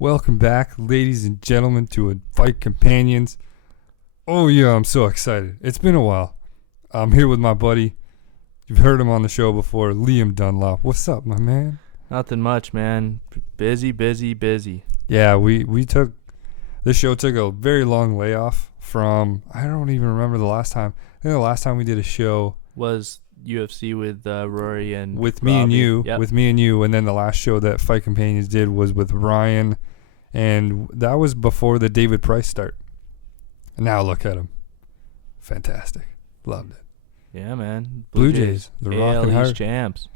Welcome back, ladies and gentlemen, to a Fight Companions. Oh yeah, I'm so excited. It's been a while. I'm here with my buddy. You've heard him on the show before, Liam Dunlop. What's up, my man? Nothing much, man. Busy. Yeah, this show took a very long layoff from, I don't even remember the last time. I think the last time we did a show was UFC with Rory and with Robbie. me and you, Yep. and then the last show that Fight Companions did was with Ryan, and that was before the David Price start. And now look at him. Fantastic. Loved it. Yeah, man. Blue Jays, the rockin' hard champs.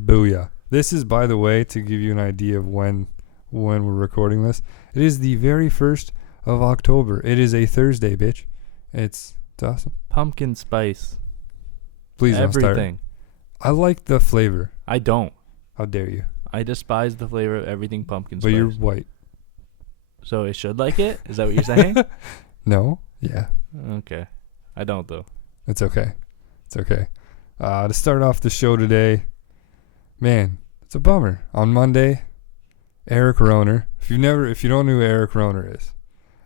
Booyah. This is, by the way, to give you an idea of when we're recording this, it is the very 1st of October. It is a Thursday, bitch. It's awesome. Pumpkin spice. Please don't start. Everything. I like the flavor. I don't. How dare you? I despise the flavor of everything pumpkin spice. But you're white. So I should like it? Is that what you're saying? No? Yeah. Okay. I don't, though. It's okay. It's okay. To start off the show today, man, it's a bummer. On Monday, Eric Rohner. If you don't know who Eric Rohner is,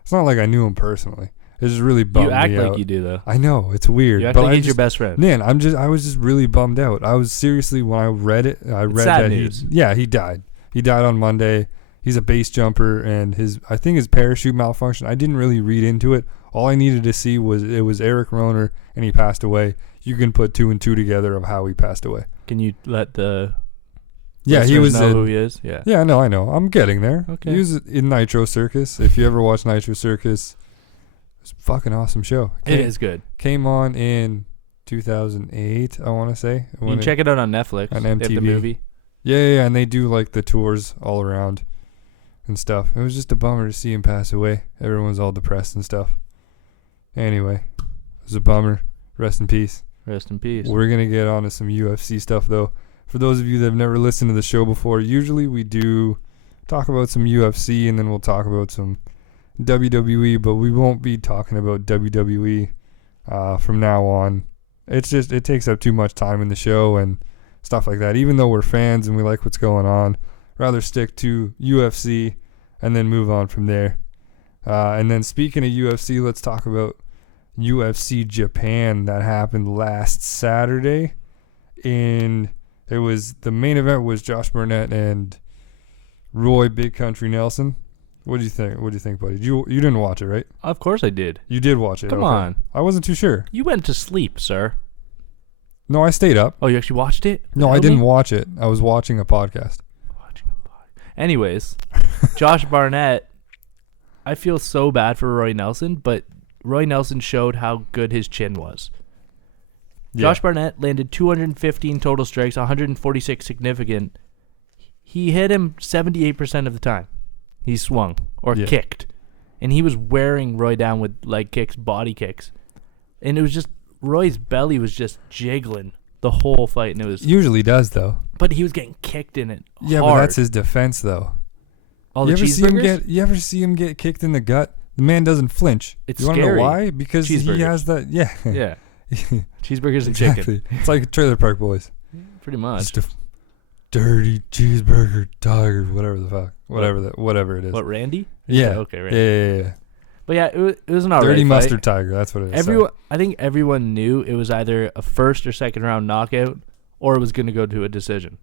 it's not like I knew him personally. It just really bummed me out. You act like you do, though. I know, it's weird. You act like he's your best friend. Man, I was just really bummed out. I was seriously, when I read it, It's sad news. He died. He died on Monday. He's a base jumper, and I think his parachute malfunctioned. I didn't really read into it. All I needed to see was it was Eric Rohner, and he passed away. You can put 2 and 2 together of how he passed away. Can you let the he was know who he is? Yeah. Yeah, no, I know. I'm getting there. Okay. He was in Nitro Circus. If you ever watch Nitro Circus, it's a fucking awesome show. It is good. Came on in 2008, I want to say. You can check it out on Netflix. On They have MTV. the movie. Yeah, and they do like the tours all around and stuff. It was just a bummer to see him pass away. Everyone's all depressed and stuff. Anyway, it was a bummer. Rest in peace. Rest in peace. We're going to get on to some UFC stuff, though. For those of you that have never listened to the show before, usually we do talk about some UFC and then we'll talk about some WWE, but we won't be talking about WWE from now on. It takes up too much time in the show and stuff like that. Even though we're fans and we like what's going on, rather stick to UFC and then move on from there. And then speaking of UFC, let's talk about UFC Japan that happened last Saturday. The main event was Josh Barnett and Roy Big Country Nelson. What do you think, buddy? You didn't watch it, right? Of course I did. You did watch it. Come on. I wasn't too sure. You went to sleep, sir. No, I stayed up. Oh, you actually watched it? No, I didn't watch it. I was watching a podcast. Anyways, Josh Barnett, I feel so bad for Roy Nelson, but Roy Nelson showed how good his chin was. Yeah. Josh Barnett landed 215 total strikes, 146 significant. He hit him 78% of the time. He swung or kicked. And he was wearing Roy down with leg kicks, body kicks. And it was just, Roy's belly was just jiggling the whole fight. And it was Usually does, though. But he was getting kicked in it hard. Yeah, but that's his defense, though. All the cheeseburgers? You ever see him get kicked in the gut? The man doesn't flinch. It's you want to scary. know why? Because he has that, yeah. Yeah. Cheeseburgers and Exactly. chicken. It's like Trailer Park Boys. Pretty much. Just a dirty cheeseburger, tiger, whatever the fuck. Whatever it is. What, Randy? Yeah. Okay, Randy. Yeah. But yeah, it was an alright Dirty fight. mustard tiger, that's what it is. I think everyone knew it was either a first or second round knockout or it was going to go to a decision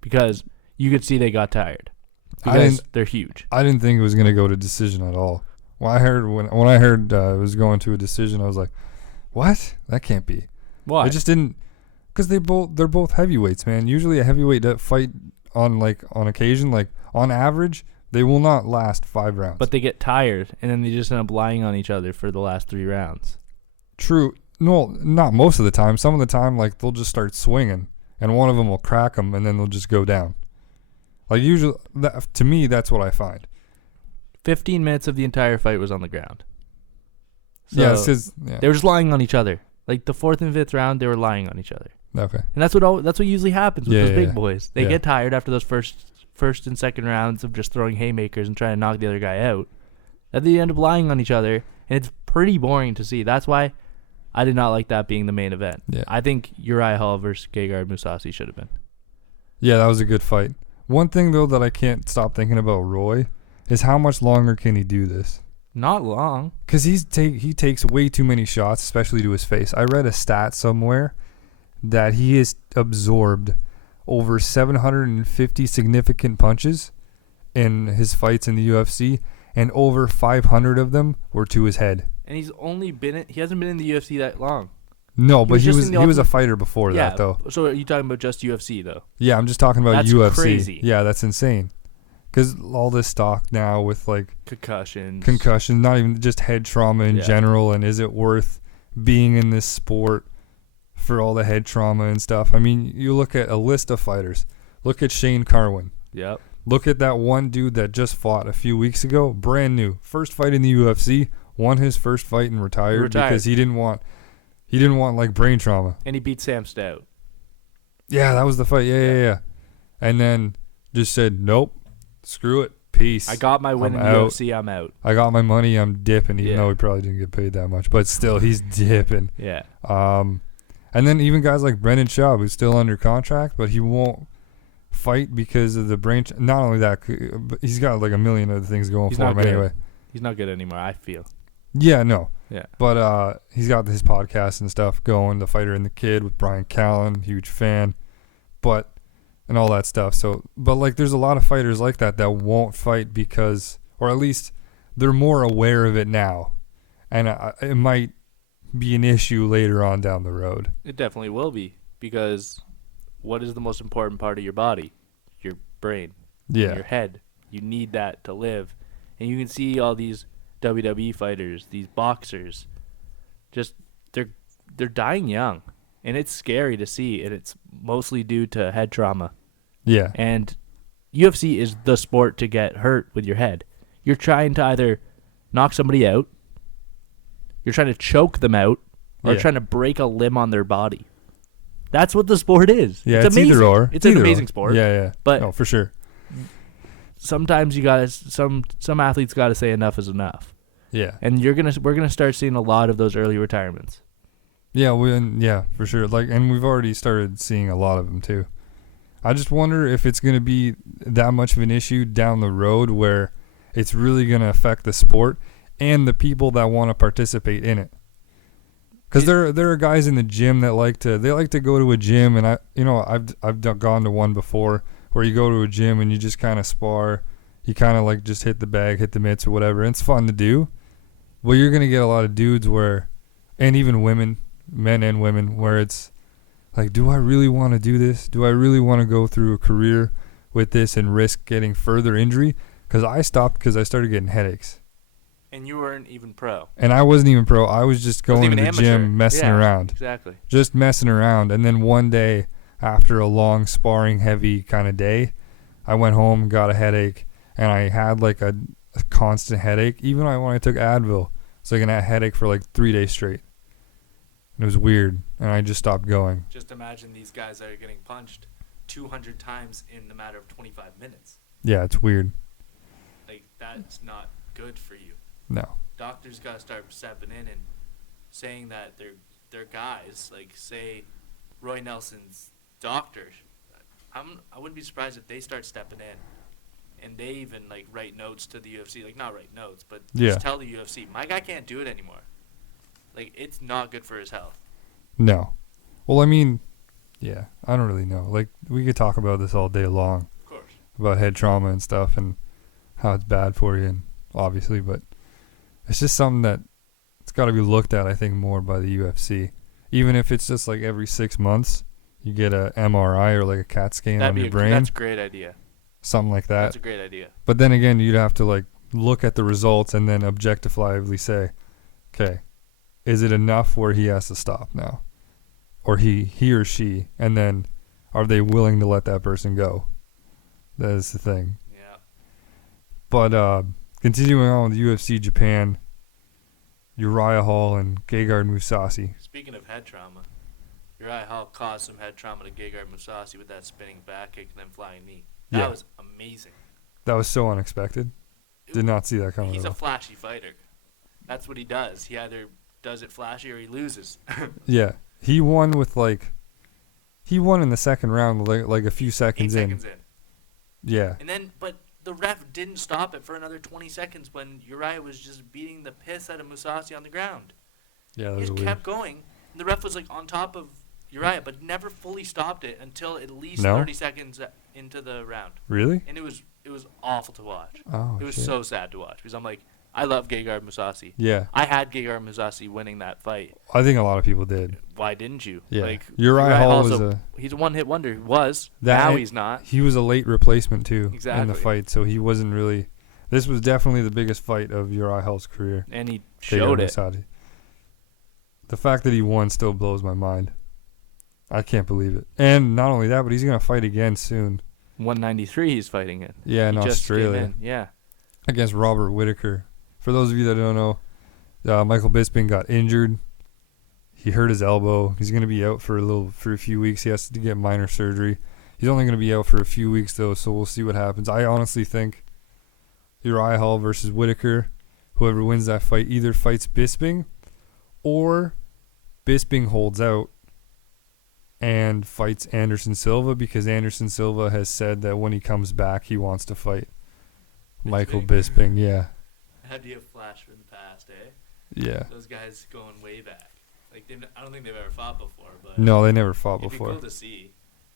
because you could see they got tired because they're huge. I didn't think it was going to go to decision at all. When I heard it was going to a decision, I was like, what? That can't be. Why? I just didn't, because they're both heavyweights, man. Usually a heavyweight fight on occasion, like on average, they will not last 5 rounds. But they get tired, and then they just end up lying on each other for the last 3 rounds. True. No, not most of the time. Some of the time, like, they'll just start swinging, and one of them will crack them, and then they'll just go down. Like, usually, to me, that's what I find. 15 minutes of the entire fight was on the ground. So yeah. They were just lying on each other. Like, the 4th and 5th round, they were lying on each other. Okay. And that's what usually happens with those big yeah. boys. They get tired after those first and second rounds of just throwing haymakers and trying to knock the other guy out. Then they end up lying on each other, and it's pretty boring to see. That's why I did not like that being the main event. Yeah. I think Uriah Hall versus Gegard Mousasi should have been. Yeah, that was a good fight. One thing, though, that I can't stop thinking about Roy is how much longer can he do this? Not long. Because he takes way too many shots, especially to his face. I read a stat somewhere that he has absorbed over 750 significant punches in his fights in the UFC, and over 500 of them were to his head. And he hasn't been in the UFC that long. No, but he was a fighter before that, though. So are you talking about just UFC, though? Yeah, I'm just talking about That's UFC. Crazy. Yeah, that's insane. Because all this talk now with like concussions, not even just head trauma in general, and is it worth being in this sport for all the head trauma and stuff? I mean, you look at a list of fighters. Look at Shane Carwin. Yep. Look at that one dude that just fought a few weeks ago, brand new, first fight in the UFC, won his first fight and retired. Because he didn't want like brain trauma. And he beat Sam Stout. Yeah, that was the fight. Yeah. And then just said, nope. Screw it. Peace. I got my win in the UFC. I'm out. I got my money. I'm dipping, even though he probably didn't get paid that much. But still, he's dipping. Yeah. And then even guys like Brendan Schaub, who's still under contract, but he won't fight because of the brain. Not only that, but he's got like a million other things going for him anyway. He's not good anymore, I feel. Yeah, no. Yeah. But he's got his podcast and stuff going, The Fighter and the Kid with Brian Callen, huge fan. And all that stuff. So, but like, there's a lot of fighters like that won't fight because, or at least they're more aware of it now, and it might be an issue later on down the road. It definitely will be, because what is the most important part of your body? Your brain. Yeah. Your head. You need that to live, and you can see all these WWE fighters, these boxers, just they're dying young. And it's scary to see, and it's mostly due to head trauma. Yeah. And UFC is the sport to get hurt with your head. You're trying to either knock somebody out, you're trying to choke them out, or trying to break a limb on their body. That's what the sport is. Yeah, it's amazing. Either or. It's an amazing sport. Yeah. But no, for sure. Sometimes you gotta some athletes gotta say enough is enough. Yeah. And we're gonna start seeing a lot of those early retirements. Yeah, for sure. Like, and we've already started seeing a lot of them too. I just wonder if it's going to be that much of an issue down the road where it's really going to affect the sport and the people that want to participate in it. Because there are guys in the gym that like to go to a gym, and I've gone to one before where you go to a gym and you just kind of spar, you kind of like just hit the bag, hit the mitts or whatever. And it's fun to do. Well, you're going to get a lot of dudes and even women. Men and women, where it's like, do I really want to do this? Do I really want to go through a career with this and risk getting further injury? Because I stopped because I started getting headaches. And you weren't even pro. And I wasn't even pro. I was just going to the gym messing around. Exactly. Just messing around. And then one day, after a long sparring heavy kind of day, I went home, got a headache, and I had like a constant headache. Even when I took Advil, it's like a headache for like 3 days straight. It was weird, and I just stopped going. Just imagine these guys that are getting punched 200 times in the matter of 25 minutes. Yeah, it's weird. Like, that's not good for you. No. Doctors got to start stepping in and saying that they're guys. Like, say, Roy Nelson's doctor. I wouldn't be surprised if they start stepping in. And they even, like, write notes to the UFC. Like, not write notes, but just tell the UFC, my guy can't do it anymore. Like, it's not good for his health. No. Well, I mean, yeah, I don't really know. Like, we could talk about this all day long. Of course. About head trauma and stuff and how it's bad for you, and obviously, but it's just something that it's got to be looked at, I think, more by the UFC. Even if it's just like every 6 months, you get a MRI or like a CAT scan on your brain. That's a great idea. Something like that. That's a great idea. But then again, you'd have to like look at the results and then objectively say, okay, is it enough where he has to stop now? Or he or she, and then are they willing to let that person go? That is the thing. Yeah. But continuing on with UFC Japan, Uriah Hall and Gegard Mousasi. Speaking of head trauma, Uriah Hall caused some head trauma to Gegard Mousasi with that spinning back kick and then flying knee. That was amazing. That was so unexpected. Did not see that coming. He's a flashy fighter. That's what he does. He either does it flashy or he loses. Yeah. He won in the second round, like a few seconds 8 in. seconds in. Yeah. And then, but the ref didn't stop it for another 20 seconds when Uriah was just beating the piss out of Mousasi on the ground. Yeah, he just kept going. And the ref was like on top of Uriah, but never fully stopped it until at least 30 seconds into the round. Really? And it was awful to watch. Oh, it was so sad to watch because I'm like, I love Gegard Mousasi. Yeah. I had Gegard Mousasi winning that fight. I think a lot of people did. Why didn't you? Yeah. Like, Uriah Hall was he's a one-hit wonder. He was. Now he's not. He was a late replacement, too, exactly. in the fight, so he wasn't really... This was definitely the biggest fight of Uriah Hall's career. And he showed it. The fact that he won still blows my mind. I can't believe it. And not only that, but he's going to fight again soon. 193 he's fighting in. Yeah, in Australia. Yeah. Against Robert Whittaker. For those of you that don't know, Michael Bisping got injured. He hurt his elbow. He's going to be out for a few weeks. He has to get minor surgery. He's only going to be out for a few weeks, though, so we'll see what happens. I honestly think Uriah Hall versus Whittaker, whoever wins that fight, either fights Bisping or Bisping holds out and fights Anderson Silva, because Anderson Silva has said that when he comes back, he wants to fight Michael Bisping. Yeah. How do you flash from the past, eh? Yeah. Those guys going way back. Like I don't think they've ever fought before, but no, they never fought before. It'd be cool to see.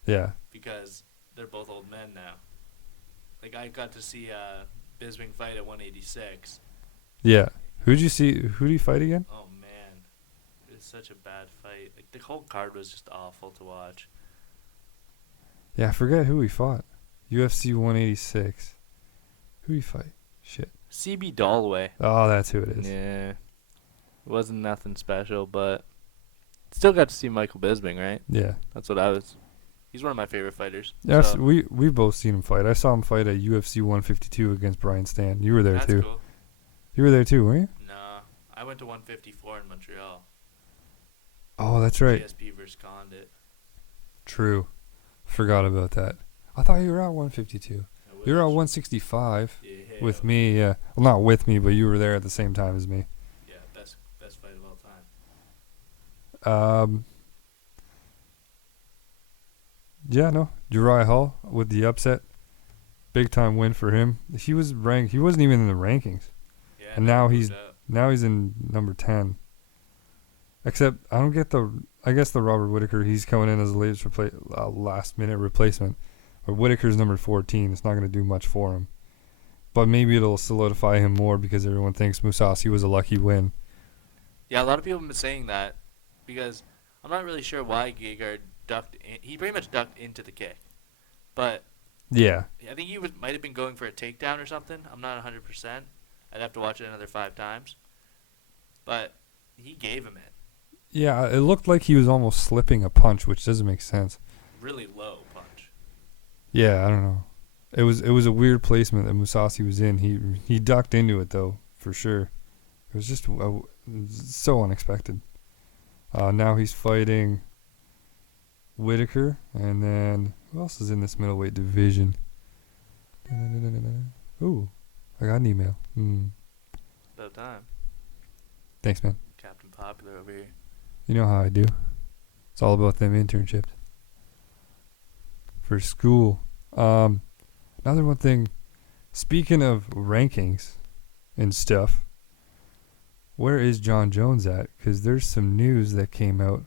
Yeah. Because they're both old men now. Like I got to see Bisping fight at 186. Yeah. Who'd you see? Who did he fight again? Oh man, it was such a bad fight. Like the whole card was just awful to watch. Yeah, I forget who he fought. UFC 186. Who he fight? Shit. CB Dalloway. Oh, that's who it is. Yeah. It wasn't nothing special, but still got to see Michael Bisping, right? Yeah. That's what I was. He's one of my favorite fighters. Yeah, so. we've both seen him fight. I saw him fight at UFC 152 against Brian Stan. You were there too. That's cool. You were there too, weren't you? No, I went to 154 in Montreal. Oh, that's right. GSP versus Condit. True. Forgot about that. I thought you were at 152. You were at 165 with me. Yeah. Well, not with me, but you were there at the same time as me. Yeah, best fight of all time. Yeah, no. Uriah Hall with the upset. Big time win for him. He was ranked. He wasn't even in the rankings. Yeah, and now he's in number 10. Except I don't get I guess the Robert Whittaker, he's coming in as a last minute replacement. But Whittaker's number 14. It's not going to do much for him. But maybe it'll solidify him more because everyone thinks Mousasi was a lucky win. Yeah, a lot of people have been saying that because I'm not really sure why Gegard ducked in. He pretty much ducked into the kick. But yeah, I think he might have been going for a takedown or something. I'm not 100%. I'd have to watch it another 5 times. But he gave him it. Yeah, it looked like he was almost slipping a punch, which doesn't make sense. Really low punch. Yeah, I don't know. It was a weird placement that Mousasi was in. He ducked into it though, for sure. It was just so unexpected. Now he's fighting Whittaker, and then who else is in this middleweight division? Ooh, I got an email. About time. Thanks, man. Captain Popular over here. You know how I do. It's all about them internships for school. Another one thing, speaking of rankings and stuff, where is Jon Jones at? Because there's some news that came out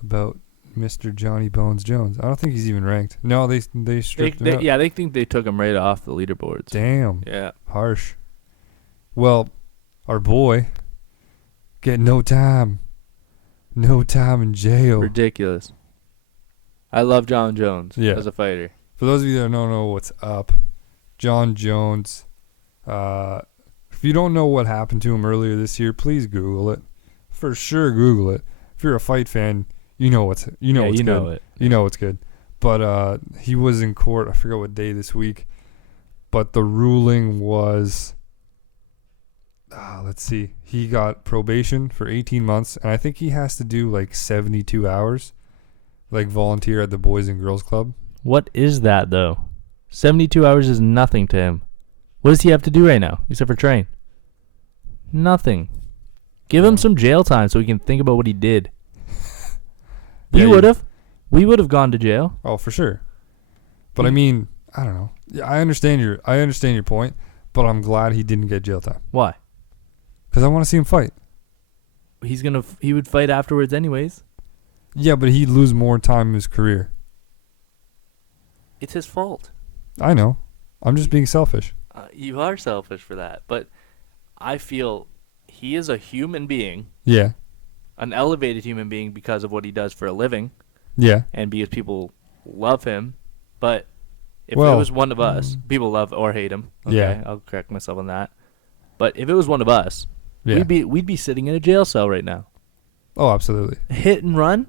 about Mr. Johnny Bones Jones. I don't think he's even ranked. No, they stripped him out. Yeah, they think they took him right off the leaderboards. Damn. Yeah. Harsh. Well, our boy get no time in jail. Ridiculous. I love Jon Jones as a fighter. For those of you that don't know what's up, Jon Jones, if you don't know what happened to him earlier this year, please Google it. For sure, Google it. If you're a fight fan, you know what's good. You know it's good. But he was in court. I forget what day this week. But the ruling was, let's see. He got probation for 18 months, and I think he has to do like 72 hours, like volunteer at the Boys and Girls Club. What is that, though? 72 hours is nothing to him. What does he have to do right now, except for train? Nothing. Give him some jail time so he can think about what he did. We would have gone to jail. Oh, for sure. But I mean, I don't know. Yeah, I understand your point, but I'm glad he didn't get jail time. Why? Because I want to see him fight. He would fight afterwards anyways. Yeah, but he'd lose more time in his career. It's his fault. I know. I'm just being selfish. You are selfish for that, but I feel he is a human being. Yeah. An elevated human being because of what he does for a living. Yeah. And because people love him. But if it was one of us, people love or hate him. Okay, yeah. I'll correct myself on that. But if it was one of us, yeah. we'd be sitting in a jail cell right now. Oh, absolutely. Hit and run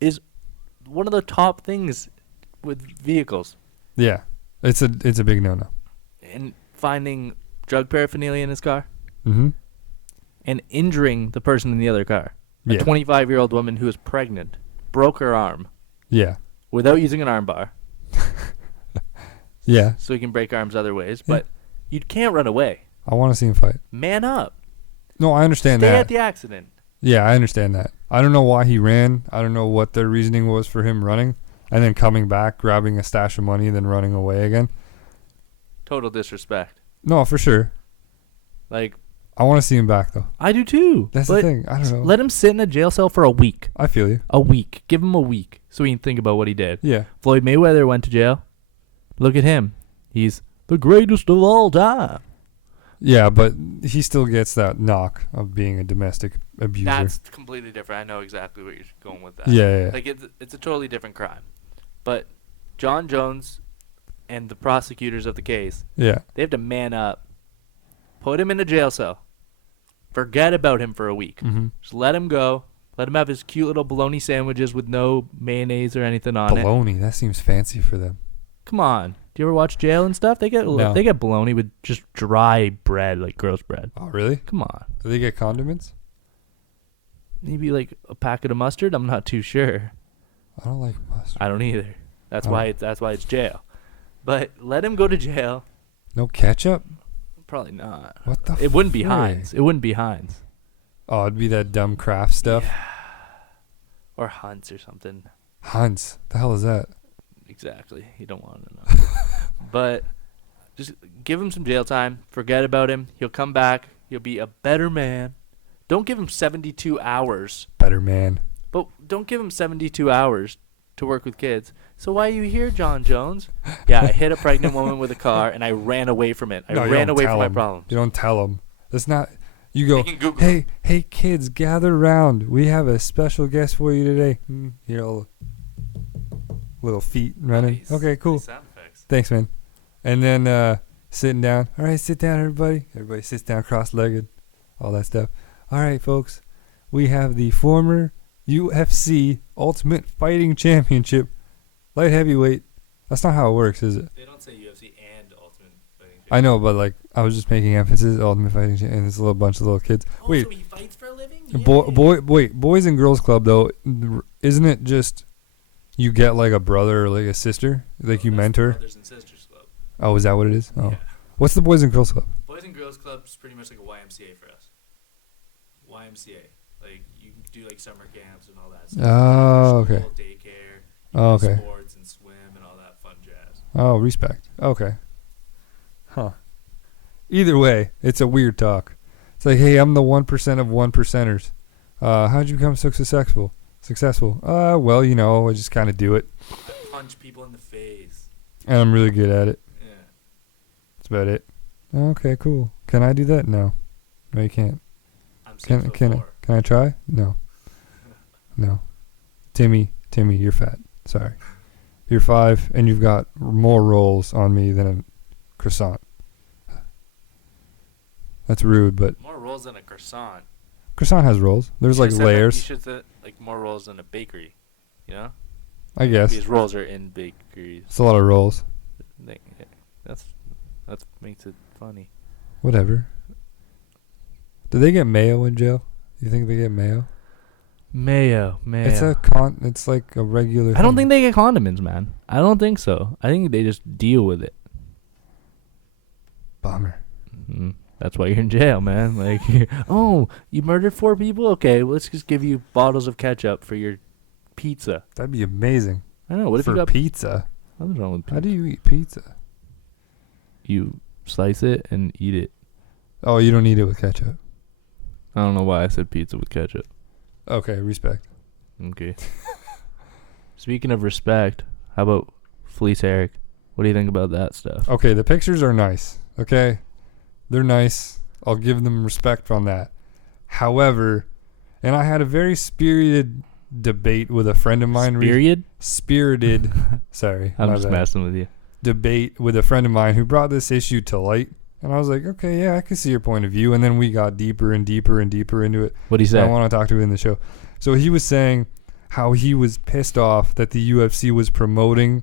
is one of the top things with vehicles. Yeah. It's a big no-no. And finding drug paraphernalia in his car. Mm-hmm. And injuring the person in the other car. A 25-year-old woman who was pregnant broke her arm. Yeah. Without using an arm bar. Yeah. So he can break arms other ways. But you can't run away. I want to see him fight. Man up. No, I understand Stay that. at the accident. Yeah, I understand that. I don't know why he ran. I don't know what their reasoning was for him running and then coming back, grabbing a stash of money, and then running away again. Total disrespect. No, for sure. Like, I want to see him back, though. I do too. That's the thing. I don't know. Let him sit in a jail cell for a week. I feel you. A week. Give him a week so he can think about what he did. Yeah. Floyd Mayweather went to jail. Look at him. He's the greatest of all time. Yeah, but he still gets that knock of being a domestic abuser. That's completely different. I know exactly what you're going with that. Yeah. Like, it's a totally different crime. But Jon Jones and the prosecutors of the case, they have to man up, put him in a jail cell, forget about him for a week. Mm-hmm. Just let him go. Let him have his cute little bologna sandwiches with no mayonnaise or anything on it. Bologna, that seems fancy for them. Come on. Do you ever watch jail and stuff? They get bologna with just dry bread, like gross bread. Oh, really? Come on. Do they get condiments? Maybe like a packet of mustard? I'm not too sure. I don't like mustard. I don't either. That's why it's jail. But let him go to jail. No ketchup? Probably not. What the It wouldn't be Heinz. It wouldn't be Heinz. Oh, it'd be that dumb Kraft stuff. Yeah. Or Hunt's or something. Hunt's? The hell is that? Exactly. You don't want to know. But just give him some jail time. Forget about him. He'll come back. He'll be a better man. Don't give him 72 hours. Better man. But don't give him 72 hours to work with kids. So why are you here, Jon Jones? Yeah, I hit a pregnant woman with a car, and I ran away from it. I ran away from my problems. You don't tell them. That's not... You go, hey, kids, gather around. We have a special guest for you today. Your little feet running. Nice. Okay, cool. Nice sound effects. Thanks, man. And then sitting down. All right, sit down, everybody. Everybody sits down cross-legged. All that stuff. All right, folks. We have the former UFC Ultimate Fighting Championship light heavyweight. That's not how it works, is it? They don't say UFC and Ultimate Fighting Championship. I know, but like I was just making emphasis. Ultimate Fighting Championship, and it's a little bunch of little kids. Oh, wait, so he fights for a living? Boys and Girls Club though, isn't it just you get like a brother or like a sister, like you mentor? Brothers and Sisters Club. Oh, is that what it is? Oh, yeah. What's the Boys and Girls Club? Boys and Girls Club is pretty much like a YMCA for us. YMCA, like you can do like summer camps and all that stuff. Oh, okay. Daycare. Oh, okay. Sports and swim and all that fun jazz. Oh, respect. Okay. Huh. Either way, it's a weird talk. It's like, hey, I'm the 1% of 1%ers. How'd you become so successful? Well, you know, I just kind of do it. Punch people in the face. And I'm really good at it. Yeah. That's about it. Okay, cool. Can I do that? No, you can't. I'm Can I try? No. No. Timmy, you're fat. Sorry. You're 5, and you've got more rolls on me than a croissant. That's rude, but... More rolls than a croissant. Croissant has rolls. There's like layers. You should say like more rolls than a bakery, you know? I guess. These rolls are in bakeries. It's a lot of rolls. That makes it funny. Whatever. Do they get mayo in jail? Do you think they get mayo? Mayo. It's like a regular I don't think they get condiments, man. I don't think so. I think they just deal with it. Bummer. Mm-hmm. That's why you're in jail, man. Like, oh, you murdered 4 people? Okay, well, let's just give you bottles of ketchup for your pizza. That'd be amazing. I know. What if for you got pizza? What's wrong with pizza? How do you eat pizza? you slice it and eat it. Oh, you don't eat it with ketchup. I don't know why I said pizza with ketchup. Okay, respect. Okay. Speaking of respect, how about Felice Herring? What do you think about that stuff? Okay, the pictures are nice. Okay, they're nice. I'll give them respect on that. However, and I had a very spirited debate with a friend of mine. Spirited. Sorry. I'm just messing with you. Debate with a friend of mine who brought this issue to light. And I was like, okay, yeah, I can see your point of view. And then we got deeper and deeper and deeper into it. What did he say? I want to talk to you in the show. So he was saying how he was pissed off that the UFC was promoting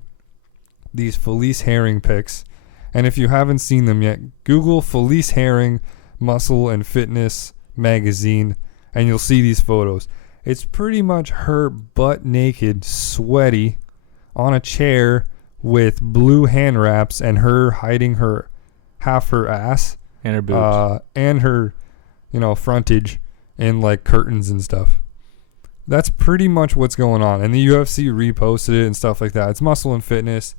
these Felice Herring pics. And if you haven't seen them yet, Google Felice Herring Muscle and Fitness magazine, and you'll see these photos. It's pretty much her butt naked, sweaty, on a chair with blue hand wraps and her hiding her half her ass and her boobs and her, frontage in like curtains and stuff. That's pretty much what's going on. And the UFC reposted it and stuff like that. It's Muscle and Fitness.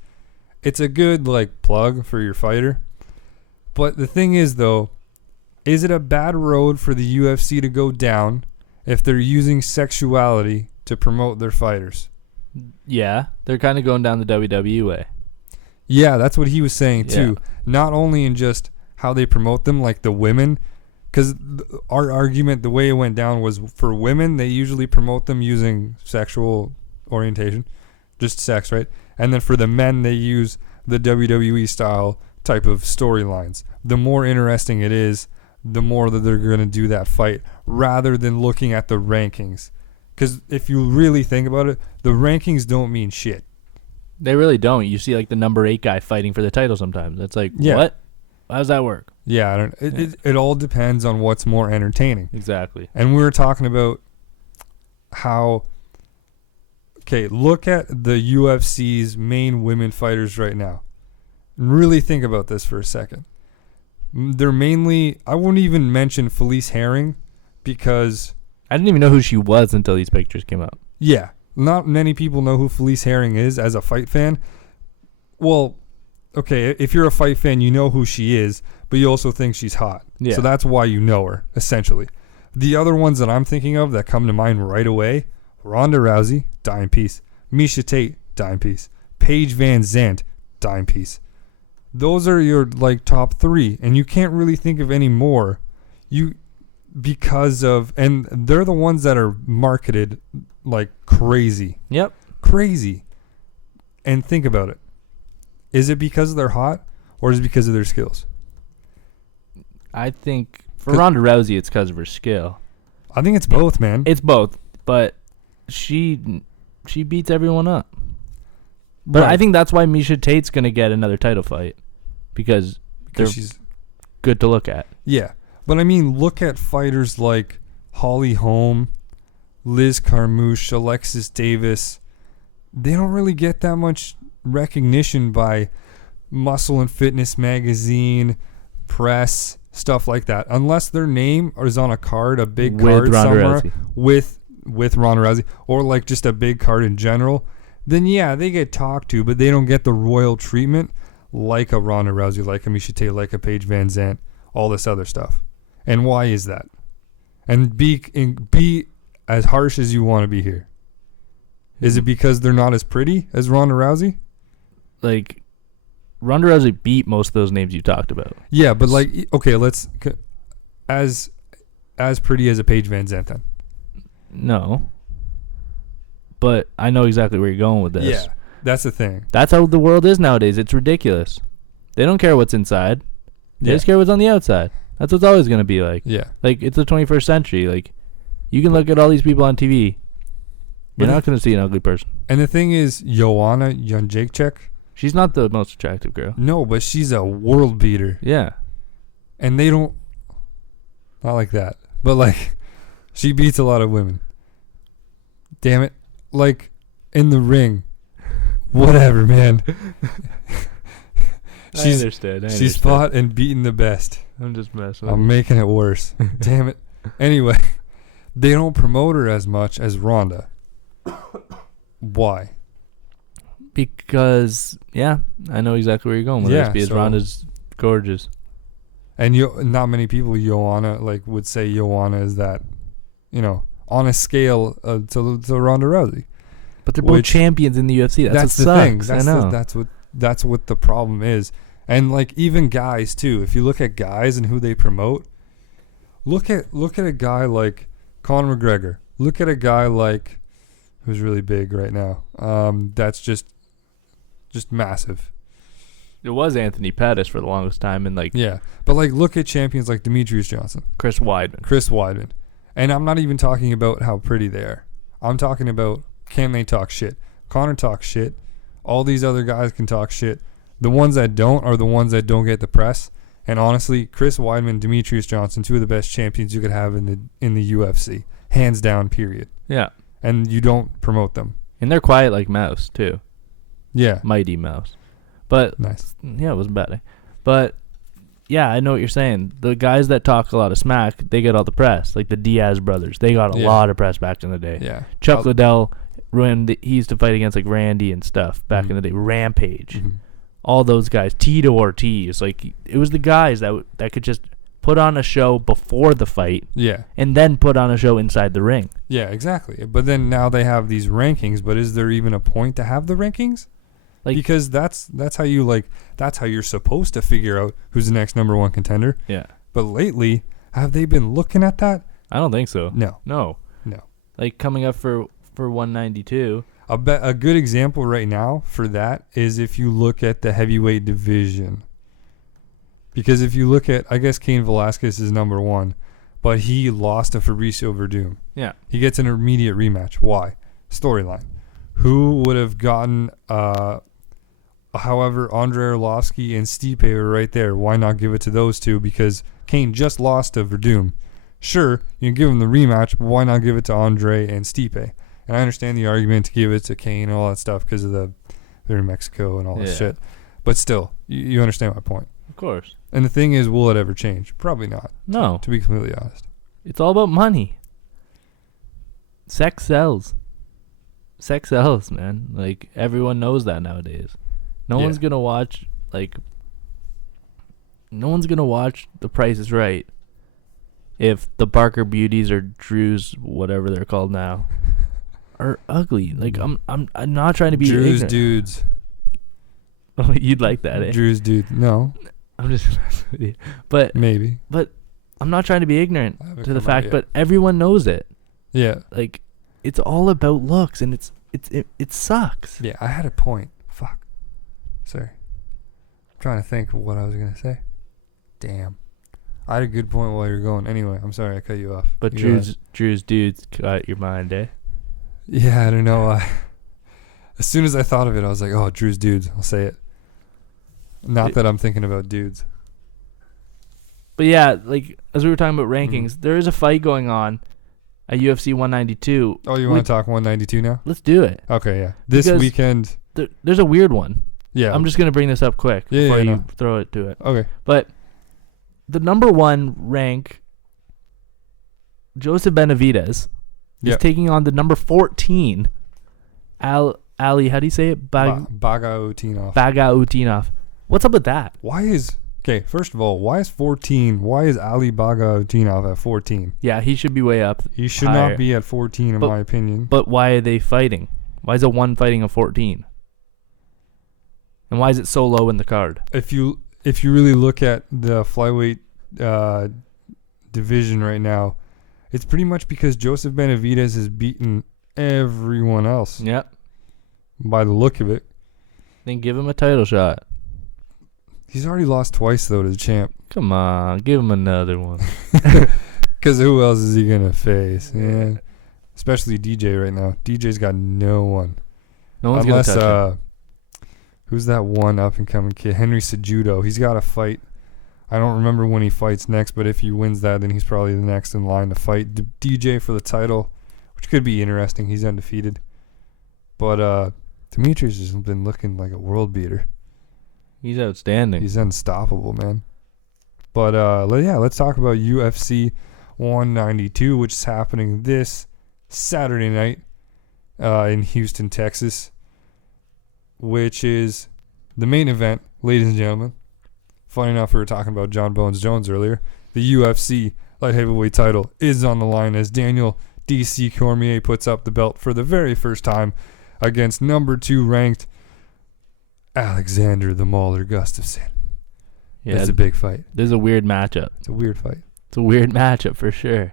It's a good like plug for your fighter. But the thing is though, is it a bad road for the UFC to go down if they're using sexuality to promote their fighters? Yeah, they're kind of going down the WWE way. Yeah, that's what he was saying too. Not only in just how they promote them, like the women, because our argument, the way it went down was for women, they usually promote them using sexual orientation, just sex, right? And then for the men, they use the WWE style type of storylines. The more interesting it is, the more that they're going to do that fight, rather than looking at the rankings. Because if you really think about it, the rankings don't mean shit. They really don't. You see like the number 8 guy fighting for the title sometimes. It's like, what? How does that work? Yeah, it all depends on what's more entertaining. Exactly. And we were talking about how, okay, look at the UFC's main women fighters right now. Really think about this for a second. They're mainly, I wouldn't even mention Felice Herring because I didn't even know who she was until these pictures came out. Yeah. Not many people know who Felice Herring is as a fight fan. Well, okay, if you're a fight fan, you know who she is, but you also think she's hot. Yeah. So that's why you know her, essentially. The other ones that I'm thinking of that come to mind right away, Ronda Rousey, dime piece. Miesha Tate, dime piece. Paige Van Zandt, dime piece. Those are your like top 3, and you can't really think of any more. Because of, and they're the ones that are marketed like crazy. Yep. Crazy. And think about it. Is it because they're hot or is it because of their skills? I think for Ronda Rousey, it's because of her skill. I think it's both, man. It's both, but she beats everyone up. But right. I think that's why Miesha Tate's going to get another title fight because she's good to look at. Yeah. But I mean, look at fighters like Holly Holm, Liz Carmouche, Alexis Davis. They don't really get that much recognition by Muscle and Fitness magazine, press, stuff like that. Unless their name is on a card, a big card somewhere with Ronda Rousey, or like just a big card in general, then yeah, they get talked to, but they don't get the royal treatment like a Ronda Rousey, like a Miesha Tate, like a Paige Van Zandt, all this other stuff. And why is that? And be as harsh as you want to be here. Is it because they're not as pretty as Ronda Rousey? Like, Ronda Rousey beat most of those names you talked about. Yeah, but like, okay, let's as pretty as a Paige Van Zandt then. No. But I know exactly where you're going with this. Yeah, that's the thing. That's how the world is nowadays. It's ridiculous. They don't care what's inside. They just care what's on the outside. That's what's always going to be like. Yeah. Like, it's the 21st century. Like, you can look at all these people on TV. You're not going to see an ugly person. And the thing is, Joanna Jędrzejczyk, she's not the most attractive girl. No, but she's a world beater. Yeah. And they don't, not like that, but like, she beats a lot of women. Damn it. Like, in the ring. Whatever, man. I understood. She's fought and beaten the best. I'm just messing. I'm making it worse. Damn it. Anyway, they don't promote her as much as Ronda. Why? Because, yeah, I know exactly where you're going with this. Because Ronda's Gorgeous. And not many people Joanna would say Joanna is that, on a scale to Ronda Rousey. But they're both champions in the UFC. That's what the sucks. thing. That's what the problem is. And even guys too. If you look at guys and who they promote, look at a guy like Conor McGregor. Look at a guy like who's really big right now. That's just massive. It was Anthony Pettis for the longest time, and but look at champions like Demetrius Johnson, Chris Weidman, and I'm not even talking about how pretty they are. I'm talking about, can they talk shit? Conor talks shit. All these other guys can talk shit. The ones that don't are the ones that don't get the press. And honestly, Chris Weidman, Demetrius Johnson, two of the best champions you could have in the UFC, hands down. Period. Yeah, and you don't promote them, and they're quiet like Mouse too. Yeah, Mighty Mouse. But nice. Yeah, it wasn't bad. But yeah, I know what you're saying. The guys that talk a lot of smack, they get all the press. Like the Diaz brothers, they got a lot of press back in the day. Yeah, Chuck Liddell, he used to fight against Randy and stuff back in the day. Rampage, all those guys. Tito Ortiz, it was the guys that could just put on a show before the fight. Yeah, and then put on a show inside the ring. Yeah, exactly. But then now they have these rankings. But is there even a point to have the rankings? Because that's how that's how you're supposed to figure out who's the next number one contender. Yeah. But lately, have they been looking at that? I don't think so. No. Coming up for 192. A good example right now for that is if you look at the heavyweight division. Because if you look at, I guess Cain Velasquez is number one, but he lost to Fabricio Verdum. Yeah. He gets an immediate rematch. Why? Storyline. Who would have gotten however, Andrei Arlovsky and Stipe were right there. Why not give it to those two? Because Cain just lost to Verdum. Sure, you can give him the rematch, but why not give it to Andrei and Stipe? And I understand the argument to give it to Cain and all that stuff because of they're in Mexico and all this shit. But still, you understand my point. Of course. And the thing is, will it ever change? Probably not. No. To be completely honest. It's all about money. Sex sells. Sex sells, man. Everyone knows that nowadays. No one's gonna watch The Price is Right if the Barker Beauties or Drew's, whatever they're called now, are ugly. I'm not trying to be Drew's ignorant. dudes. Oh, you'd like that, eh? Drew's dude. No. I'm just messing with you. But maybe. But I'm not trying to be ignorant to the fact, but everyone knows it. Yeah. It's all about looks, and it sucks. Yeah, I had a point. Fuck. Sorry. I'm trying to think of what I was going to say. Damn. I had a good point while you were going. Anyway, I'm sorry I cut you off. But Drew's dudes got your mind, eh? Yeah, I don't know. As soon as I thought of it, I was like, oh, Drew's dudes. I'll say it. Not that I'm thinking about dudes. But yeah, as we were talking about rankings, there is a fight going on at UFC 192. Oh, you want to talk 192 now? Let's do it. Okay, yeah. This weekend. There's a weird one. Yeah. I'm just going to bring this up quick before you throw it to it. Okay. But the number one rank, Joseph Benavidez, is taking on the number 14, Ali, how do you say it? Bagautinov. What's up with that? First of all, why is 14? Why is Ali Bagautinov at 14? Yeah, he should be way up. He should not be at 14 in my opinion. But why are they fighting? Why is a 1 fighting a 14? And why is it so low in the card? If you really look at the flyweight division right now, it's pretty much because Joseph Benavidez has beaten everyone else. Yep. By the look of it. Then give him a title shot. He's already lost twice, though, to the champ. Come on, give him another one. Because who else is he going to face? Yeah. Especially DJ right now. DJ's got no one. No one's going to touch him. Who's that one up-and-coming kid? Henry Cejudo. He's got to fight. I don't remember when he fights next, but if he wins that, then he's probably the next in line to fight DJ for the title, which could be interesting. He's undefeated. But Demetrius has been looking like a world beater. He's outstanding. He's unstoppable, man. But let's talk about UFC 192, which is happening this Saturday night in Houston, Texas, which is the main event, ladies and gentlemen. funny enough, we were talking about Jon Jones earlier. The UFC light heavyweight title is on the line as Daniel DC Cormier puts up the belt for the very first time against number 2 ranked Alexander the Mauler Gustafsson. Yeah, it's a big fight. This is a weird matchup. It's a weird fight. It's a weird matchup for sure.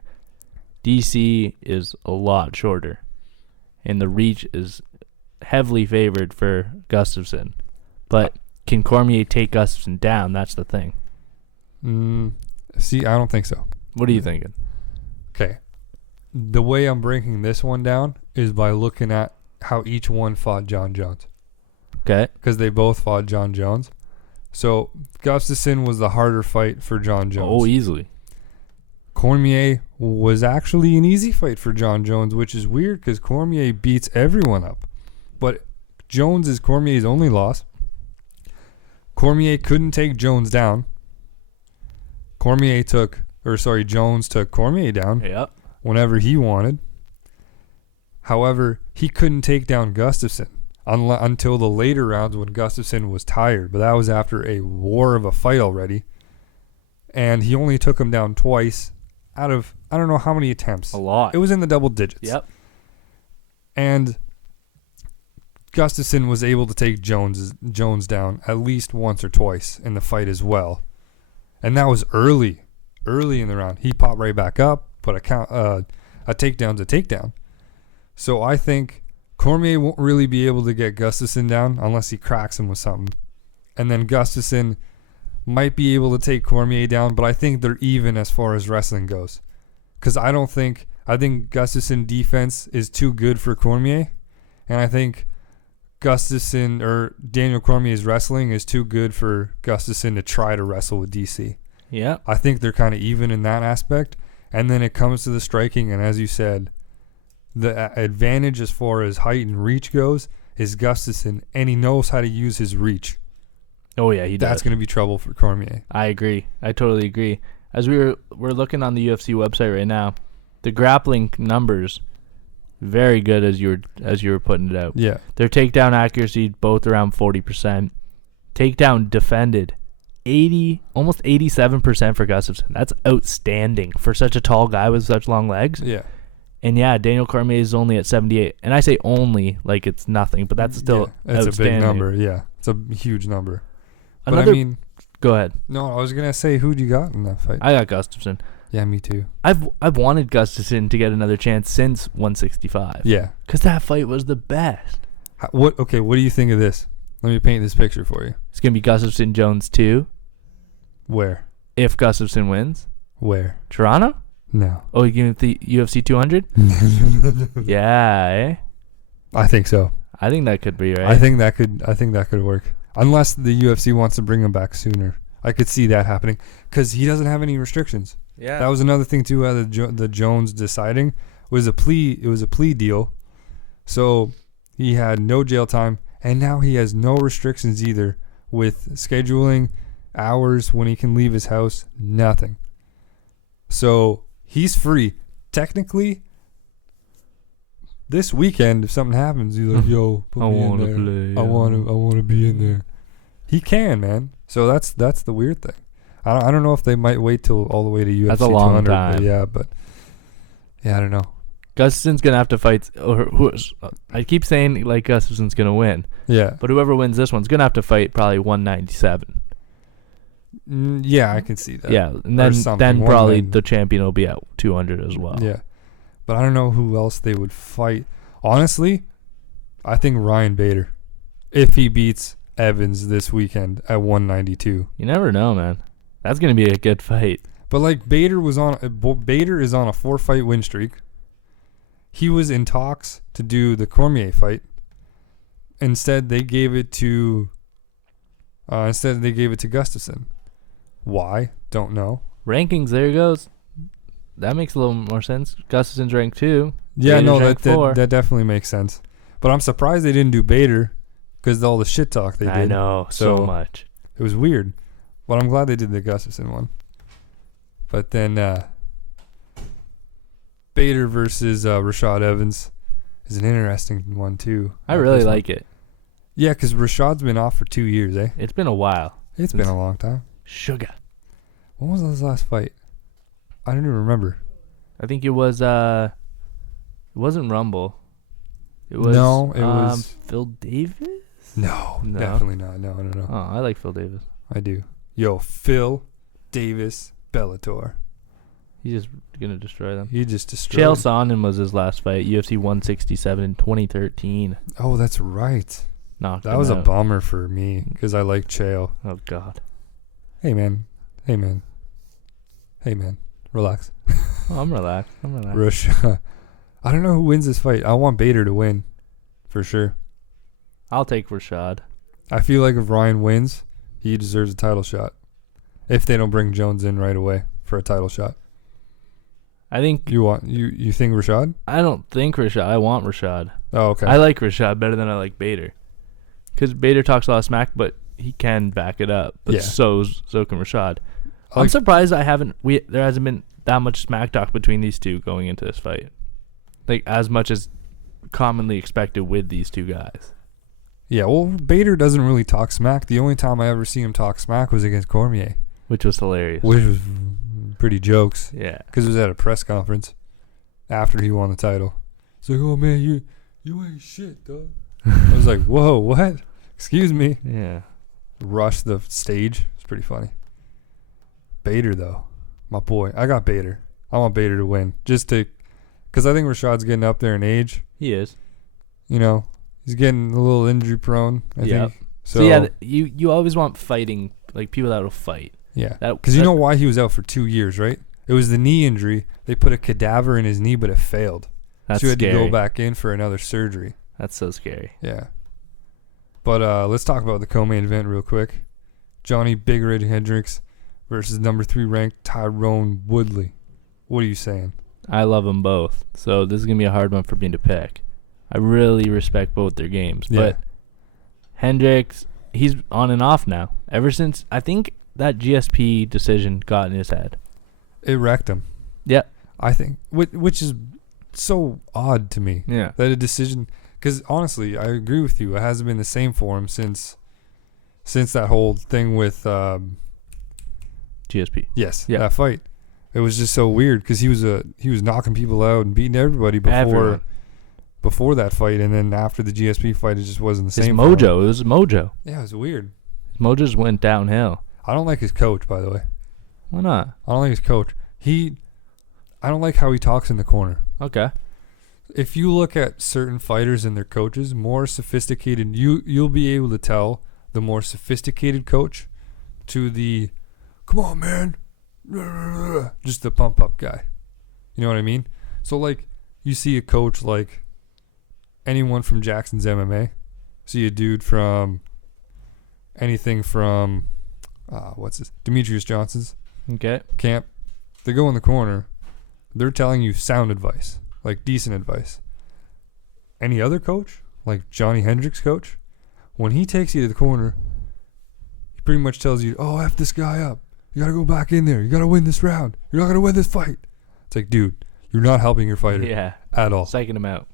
DC is a lot shorter, and the reach is heavily favored for Gustafsson. But can Cormier take Gustafsson down? That's the thing. See, I don't think so. What are you thinking? Okay. The way I'm breaking this one down is by looking at how each one fought Jon Jones. Okay. Because they both fought Jon Jones. So Gustafsson was the harder fight for Jon Jones. Oh, easily. Cormier was actually an easy fight for Jon Jones, which is weird because Cormier beats everyone up. But Jones is Cormier's only loss. Cormier couldn't take Jones down. Jones took Cormier down whenever he wanted. However, he couldn't take down Gustafsson until the later rounds when Gustafsson was tired. But that was after a war of a fight already. And he only took him down twice out of, I don't know how many attempts. A lot. It was in the double digits. Yep. And Gustafsson was able to take Jones down at least once or twice in the fight as well. And that was early in the round. He popped right back up, put a takedown's a takedown. So I think Cormier won't really be able to get Gustafsson down unless he cracks him with something. And then Gustafsson might be able to take Cormier down, but I think they're even as far as wrestling goes. Because I think Gustafsson defense is too good for Cormier. And I think Gustafsson or Daniel Cormier's wrestling is too good for Gustafsson to try to wrestle with DC. Yeah. I think they're kind of even in that aspect. And then it comes to the striking, and as you said, the advantage as far as height and reach goes is Gustafsson, and he knows how to use his reach. Oh, yeah, he does. That's going to be trouble for Cormier. I agree. I totally agree. As we're looking on the UFC website right now, the grappling numbers very good as you were putting it out. Yeah. Their takedown accuracy both around 40%. Takedown defended almost 87% for Gustafsson. That's outstanding for such a tall guy with such long legs. Yeah. And yeah, Daniel Cormier is only at 78. And I say only like it's nothing, but that's still that's outstanding. a big number. Yeah. It's a huge number. Go ahead. No, I was going to say, who'd you got in that fight? I got Gustafsson. Yeah, me too. I've wanted Gustafsson to get another chance since 165. Yeah. Because that fight was the best. What do you think of this? Let me paint this picture for you. It's going to be Gustafsson Jones 2. Where? If Gustafsson wins. Where? Toronto? No. Oh, you give it the UFC 200? Yeah, eh? I think so. I think that could be right. I think that could work. Unless the UFC wants to bring him back sooner. I could see that happening because he doesn't have any restrictions. Yeah. That was another thing too. The Jones deciding was a plea. It was a plea deal, so he had no jail time, and now he has no restrictions either with scheduling, hours when he can leave his house, nothing. So he's free. Technically, this weekend, if something happens, he's like, "Yo, put me in there. Play, I want to be in there." He can, man. So that's the weird thing. I don't know if they might wait till all the way to UFC That's a long 200, time. But I don't know. Gustafsson's going to have to fight. I keep saying like Gustafsson's going to win. Yeah. But whoever wins this one's going to have to fight probably 197. Yeah, I can see that. Yeah, and then probably the champion will be at 200 as well. Yeah. But I don't know who else they would fight. Honestly, I think Ryan Bader, if he beats Evans this weekend at 192. You never know, man. That's going to be a good fight. But like Bader is on a 4-fight win streak. He was in talks to do the Cormier fight. Instead, they gave it to Gustafsson. Why? Don't know. Rankings, there he goes. That makes a little more sense. Gustafsson's ranked 2. Yeah, Bader's no, ranked that definitely makes sense. But I'm surprised they didn't do Bader because of all the shit talk they did. I know, so much. It was weird. But I'm glad they did the Gustafsson one. But then Bader versus Rashad Evans is an interesting one too. I really like it. Yeah, because Rashad's been off for 2 years, eh? It's been a while. It's been a long time. Sugar. When was his last fight? I don't even remember. I think it was, it wasn't Rumble. It was, was Phil Davis? No, definitely not. No. Oh, I like Phil Davis. I do. Yo, Phil Davis, Bellator. He's just going to destroy them. He just destroyed. Chael Sonnen was his last fight, UFC 167 in 2013. Oh, that's right. Knocked That him was a out. bummer for me because I like Chael. Oh, God. Hey, man. Relax. Oh, I'm relaxed. I don't know who wins this fight. I want Bader to win, for sure. I'll take Rashad. I feel like if Ryan wins, he deserves a title shot. If they don't bring Jones in right away for a title shot. I think... You think Rashad? I don't think Rashad. I want Rashad. Oh, okay. I like Rashad better than I like Bader. Because Bader talks a lot of smack, but he can back it up. But Yeah. so can Rashad. I'm surprised there hasn't been that much smack talk between these two going into this fight. Like, as much as commonly expected with these two guys. Yeah, well, Bader doesn't really talk smack. The only time I ever see him talk smack was against Cormier. Which was hilarious. Which was pretty jokes. Yeah. Because it was at a press conference after he won the title. It's like, oh, man, you ain't shit, dog. I was like, whoa, what? Excuse me. Yeah. Rushed the stage. It's pretty funny. Bader, though. My boy. I got Bader. I want Bader to win. Because I think Rashad's getting up there in age. He is. You know, he's getting a little injury prone, I think. So yeah, you always want fighting, like people that will fight. Yeah. Because you know why he was out for 2 years, right? It was the knee injury. They put a cadaver in his knee, but it failed. That's so he had scary. to go back in for another surgery. That's so scary. Yeah. But let's talk about the co-main event real quick. Johnny Big Rig Hendricks versus number 3 ranked Tyrone Woodley. What are you saying? I love them both. So this is going to be a hard one for me to pick. I really respect both their games. Yeah. But Hendricks, he's on and off now. Ever since, I think that GSP decision got in his head. It wrecked him. Yeah. I think. Which is so odd to me. Yeah. That a decision... Because honestly, I agree with you. It hasn't been the same for him since that whole thing with... GSP. Yes, yeah. That fight. It was just so weird because he was knocking people out and beating everybody before that fight, and then after the GSP fight, it just wasn't the same. It was mojo. Yeah, it was weird. His mojo just went downhill. I don't like his coach, by the way. Why not? I don't like his coach. I don't like how he talks in the corner. Okay. If you look at certain fighters and their coaches, more sophisticated, you'll be able to tell the more sophisticated coach to the, come on, man, just the pump up guy. You know what I mean? So like, you see a coach like anyone from Jackson's MMA, see a dude from anything from Demetrius Johnson's camp. They go in the corner, they're telling you sound advice, like decent advice. Any other coach, like Johnny Hendricks' coach, when he takes you to the corner, he pretty much tells you, oh, F this guy up. You got to go back in there. You got to win this round. You're not going to win this fight. It's like, dude, you're not helping your fighter at all. Psyching him out.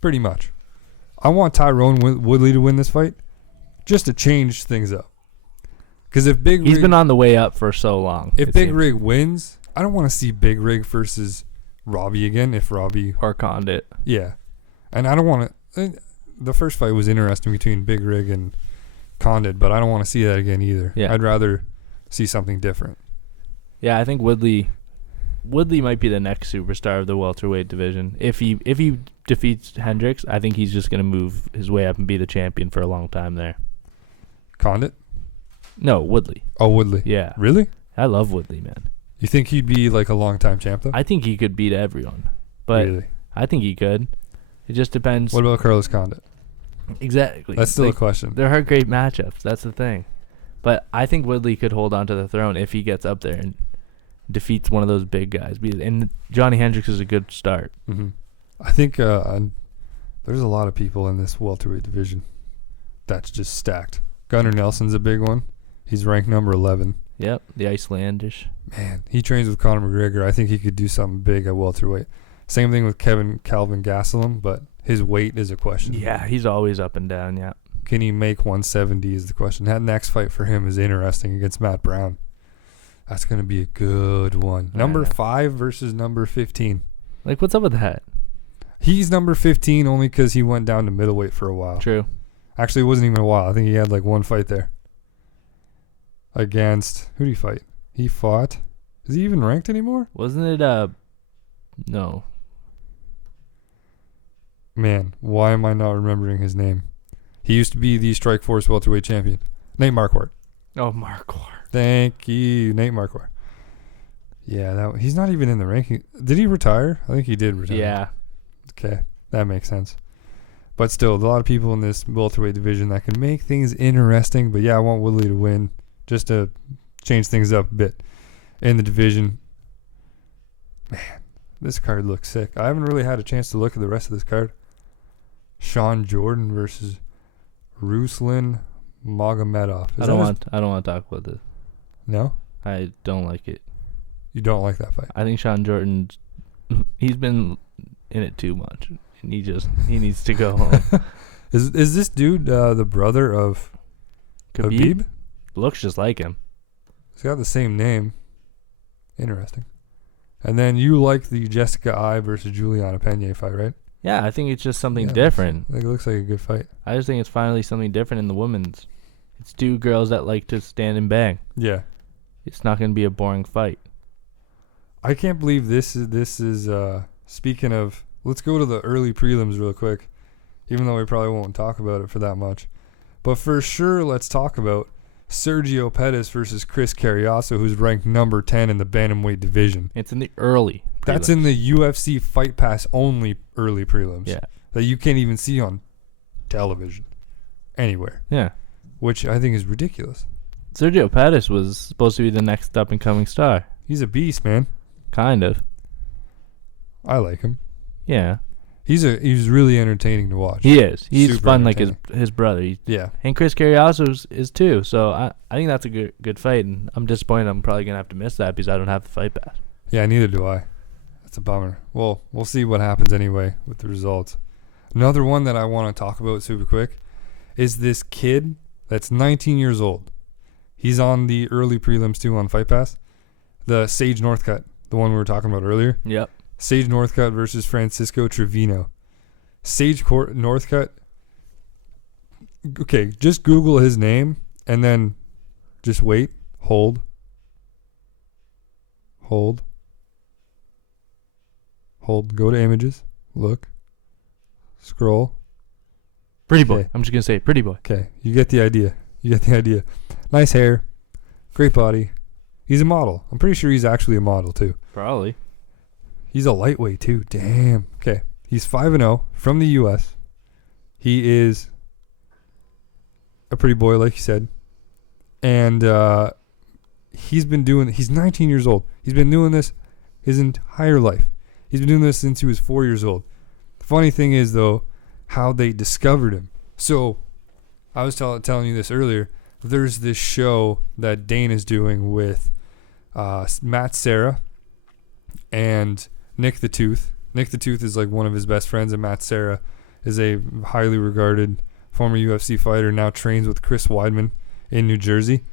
Pretty much. I want Tyrone Woodley to win this fight just to change things up. Because if Big Rig... He's been on the way up for so long. If Big Rig wins, I don't want to see Big Rig versus Robbie again if Robbie... Or Condit. Yeah. And I don't want to... The first fight was interesting between Big Rig and Condit, but I don't want to see that again either. Yeah. I'd rather see something different. Yeah, I think Woodley might be the next superstar of the welterweight division. If he defeats Hendricks, I think he's just going to move his way up and be the champion for a long time there. Condit? No, Woodley. Oh, Woodley. Yeah. Really? I love Woodley, man. You think he'd be like a long-time champ, though? I think he could beat everyone. But really? I think he could. It just depends. What about Carlos Condit? Exactly. That's still a question. There are great matchups. That's the thing. But I think Woodley could hold on to the throne if he gets up there and defeats one of those big guys. And Johnny Hendricks is a good start. Mm-hmm. I think there's a lot of people in this welterweight division that's just stacked. Gunnar Nelson's a big one. He's ranked number 11. Yep, the Icelandish. Man, he trains with Conor McGregor. I think he could do something big at welterweight. Same thing with Calvin Gastelum, but his weight is a question. Yeah, he's always up and down, yeah. Can he make 170 is the question. That next fight for him is interesting against Matt Brown. That's going to be a good one. Number 5 versus number 15. Like, what's up with that? He's number 15 only because he went down to middleweight for a while. True. Actually, it wasn't even a while. I think he had like one fight there. Against, who did he fight? He fought. Is he even ranked anymore? Wasn't it, no. Man, why am I not remembering his name? He used to be the Strikeforce welterweight champion. Nate Marquardt. Oh, Marquardt. Thank you, Nate Marquardt. Yeah, he's not even in the ranking. Did he retire? I think he did retire. Yeah. Okay, that makes sense. But still, a lot of people in this welterweight division that can make things interesting. But yeah, I want Woodley to win just to change things up a bit in the division. Man, this card looks sick. I haven't really had a chance to look at the rest of this card. Sean Jordan versus Ruslan Magomedov. I don't want to talk about this. No? I don't like it. You don't like that fight? I think Sean Jordan, he's been in it too much. And he needs to go home. Is this dude the brother of Khabib? Looks just like him. He's got the same name. Interesting. And then you like the Jessica Ai versus Juliana Pena fight, right? Yeah, I think it's just something different. It looks like a good fight. I just think it's finally something different in the women's. It's two girls that like to stand and bang. Yeah. It's not going to be a boring fight. I can't believe this is speaking of, let's go to the early prelims real quick, even though we probably won't talk about it for that much. But for sure, let's talk about Sergio Pettis versus Chris Carriazo, who's ranked number 10 in the bantamweight division. It's in the early prelims. That's in the UFC Fight Pass only early prelims. Yeah. That you can't even see on television anywhere. Yeah. Which I think is ridiculous. Sergio Pettis was supposed to be the next up-and-coming star. He's a beast, man. Kind of. I like him. Yeah. He's really entertaining to watch. He is. He's Super fun like his brother. Yeah. And Chris Carriazo is too. So I think that's a good fight. And I'm disappointed I'm probably going to have to miss that because I don't have the fight pass. Yeah, neither do I. That's a bummer. Well, we'll see what happens anyway with the results. Another one that I want to talk about super quick is this kid that's 19 years old. He's on the early prelims too on Fight Pass. The Sage Northcutt, the one we were talking about earlier. Yep. Sage Northcutt versus Francisco Trevino. Sage Northcutt. Okay, just Google his name and then just wait. Hold. Go to images. Look. Scroll. Pretty boy. I'm just going to say pretty boy. Okay, you get the idea. Nice hair. Great body. He's a model. I'm pretty sure he's actually a model too. Probably. He's a lightweight too. Damn. Okay. He's 5-0 from the U.S. He is a pretty boy, like you said. And he's 19 years old. He's been doing this his entire life. He's been doing this since he was 4 years old. The funny thing is, though, how they discovered him. So, I was telling you this earlier. There's this show that Dane is doing with Matt Serra and Nick the Tooth. Nick the Tooth is like one of his best friends, and Matt Serra is a highly regarded former UFC fighter, now trains with Chris Weidman in New Jersey.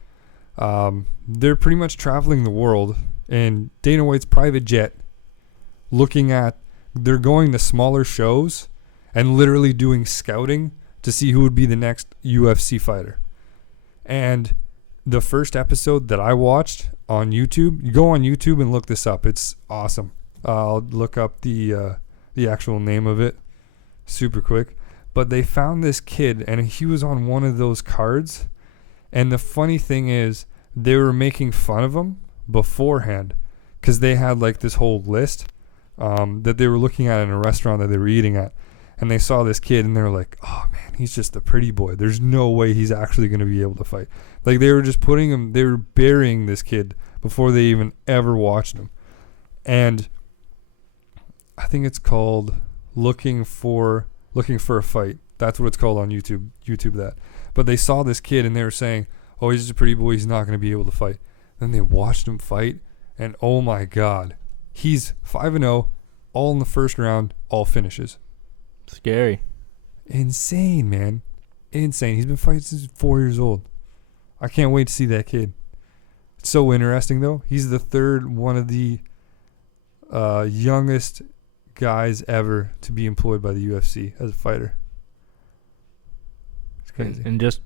They're pretty much traveling the world in Dana White's private jet, they're going to smaller shows and literally doing scouting to see who would be the next UFC fighter. And the first episode that I watched on YouTube, you go on YouTube and look this up. It's awesome. I'll look up the actual name of it super quick. But they found this kid, and he was on one of those cards. And the funny thing is, they were making fun of him beforehand because they had like this whole list that they were looking at in a restaurant that they were eating at. And they saw this kid, and they were like, oh, man, he's just a pretty boy. There's no way he's actually going to be able to fight. Like, they were just they were burying this kid before they even ever watched him. And I think it's called Looking for a Fight. That's what it's called on YouTube. YouTube that. But they saw this kid, and they were saying, oh, he's just a pretty boy. He's not going to be able to fight. Then they watched him fight, and oh, my God. He's 5-0, all in the first round, all finishes. Scary. Insane, man. Insane. He's been fighting since 4 years old. I can't wait to see that kid. It's so interesting, though. He's the third one of the youngest guys ever to be employed by the UFC as a fighter. It's crazy. And just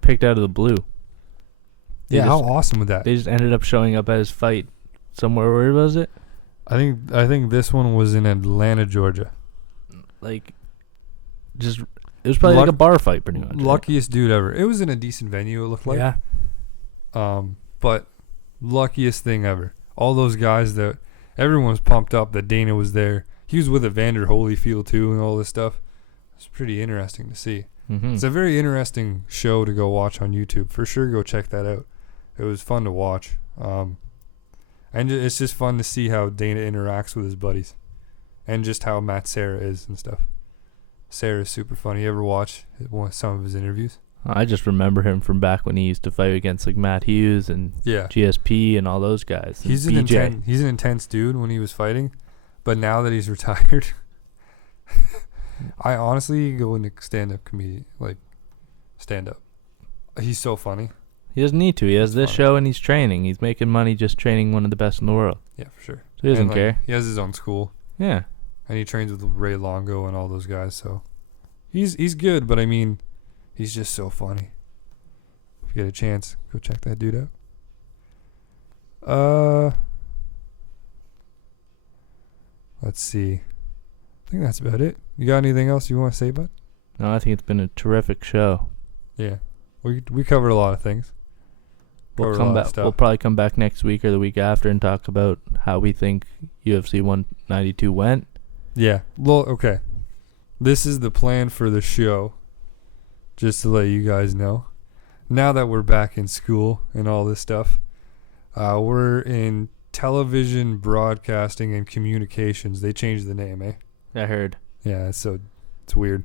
picked out of the blue. How awesome would that? They just ended up showing up at his fight somewhere. Where was it? I think this one was in Atlanta, Georgia. Like, just it was probably like a bar fight, pretty much. Luckiest dude ever. It was in a decent venue. It looked like. Yeah. But luckiest thing ever. All those guys that everyone was pumped up that Dana was there. He was with Evander Holyfield too, and all this stuff. It's pretty interesting to see. Mm-hmm. It's a very interesting show to go watch on YouTube. For sure, go check that out. It was fun to watch. And it's just fun to see how Dana interacts with his buddies. And just how Matt Serra is and stuff. Serra's super funny. You ever watch some of his interviews? I just remember him from back when he used to fight against like Matt Hughes and GSP and all those guys. He's an intense dude when he was fighting. But now that he's retired, I honestly go into stand-up comedy, like stand-up. He's so funny. He doesn't need to. He has this show and he's training. He's making money just training one of the best in the world. Yeah, for sure. So he doesn't care. He has his own school. Yeah. And he trains with Ray Longo and all those guys. So he's good, but I mean, he's just so funny. If you get a chance, go check that dude out. Let's see. I think that's about it. You got anything else you want to say, bud? No, I think it's been a terrific show. Yeah. We covered a lot of things. We'll come back. We'll probably come back next week or the week after and talk about how we think UFC 192 went. Yeah. Well, okay. This is the plan for the show. Just to let you guys know. Now that we're back in school and all this stuff, we're in television broadcasting and communications. They changed the name, eh? I heard. Yeah, so it's weird.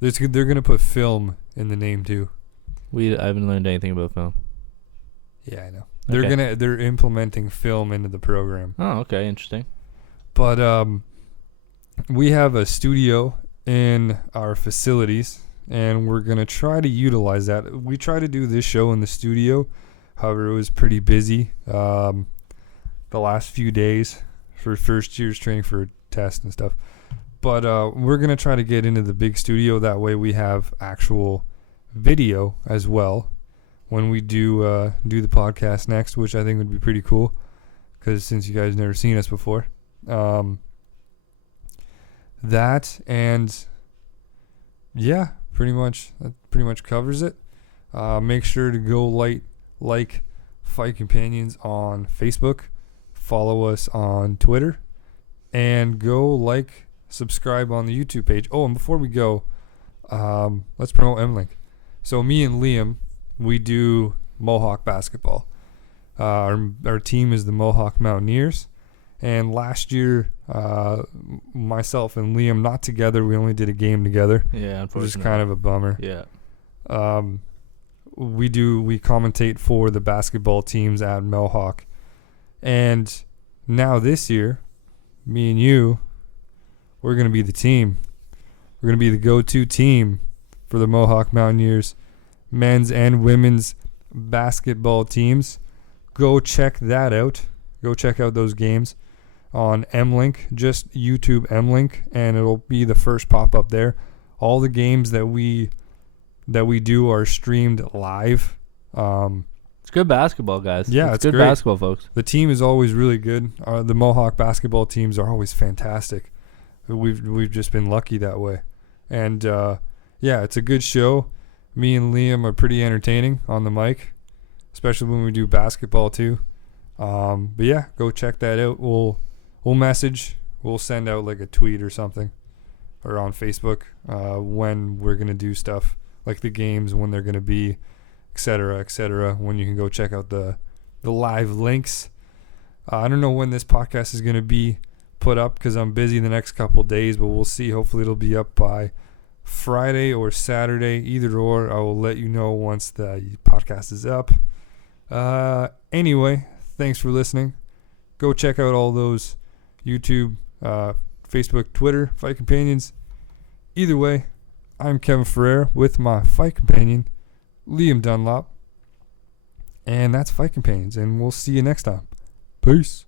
They're gonna put film in the name too. I haven't learned anything about film. Yeah, I know. They're implementing film into the program. Oh, okay, interesting. But we have a studio in our facilities, and we're gonna try to utilize that. We try to do this show in the studio. However, it was pretty busy the last few days for first year's training for tests and stuff. But we're gonna try to get into the big studio. That way, we have actual video as well when we do the podcast next, which I think would be pretty cool, because since you guys never seen us before, that and yeah, pretty much covers it. Make sure to go like Fight Companions on Facebook, follow us on Twitter, and go subscribe on the YouTube page. Oh, and before we go, let's promote MLink. So me and Liam, we do Mohawk basketball. Our team is the Mohawk Mountaineers. And last year, myself and Liam, not together, we only did a game together. Yeah, unfortunately. Which is kind of a bummer. Yeah. We commentate for the basketball teams at Mohawk. And now this year, me and you, we're going to be the team. We're going to be the go-to team for the Mohawk Mountaineers men's and women's basketball teams. Go check that out. Go check out those games on MLink. Just YouTube MLink, and it'll be the first pop-up there. All the games that we do are streamed live. It's good basketball, guys. Yeah, it's good great. basketball, folks. The team is always really good. The Mohawk basketball teams are always fantastic. We've just been lucky that way. And yeah, it's a good show. Me and Liam are pretty entertaining on the mic, especially when we do basketball too. But yeah, go check that out. We'll message. We'll send out like a tweet or something, or on Facebook when we're gonna do stuff, like the games, when they're gonna be, etc., etc. When you can go check out the live links. I don't know when this podcast is gonna be put up because I'm busy the next couple days, but we'll see. Hopefully it'll be up by Friday or Saturday, either or. I will let you know once the podcast is up. Anyway, thanks for listening. Go check out all those YouTube, Facebook, Twitter, Fight Companions. Either way, I'm Kevin Ferrer with my Fight Companion, Liam Dunlop. And that's Fight Companions, and we'll see you next time. Peace.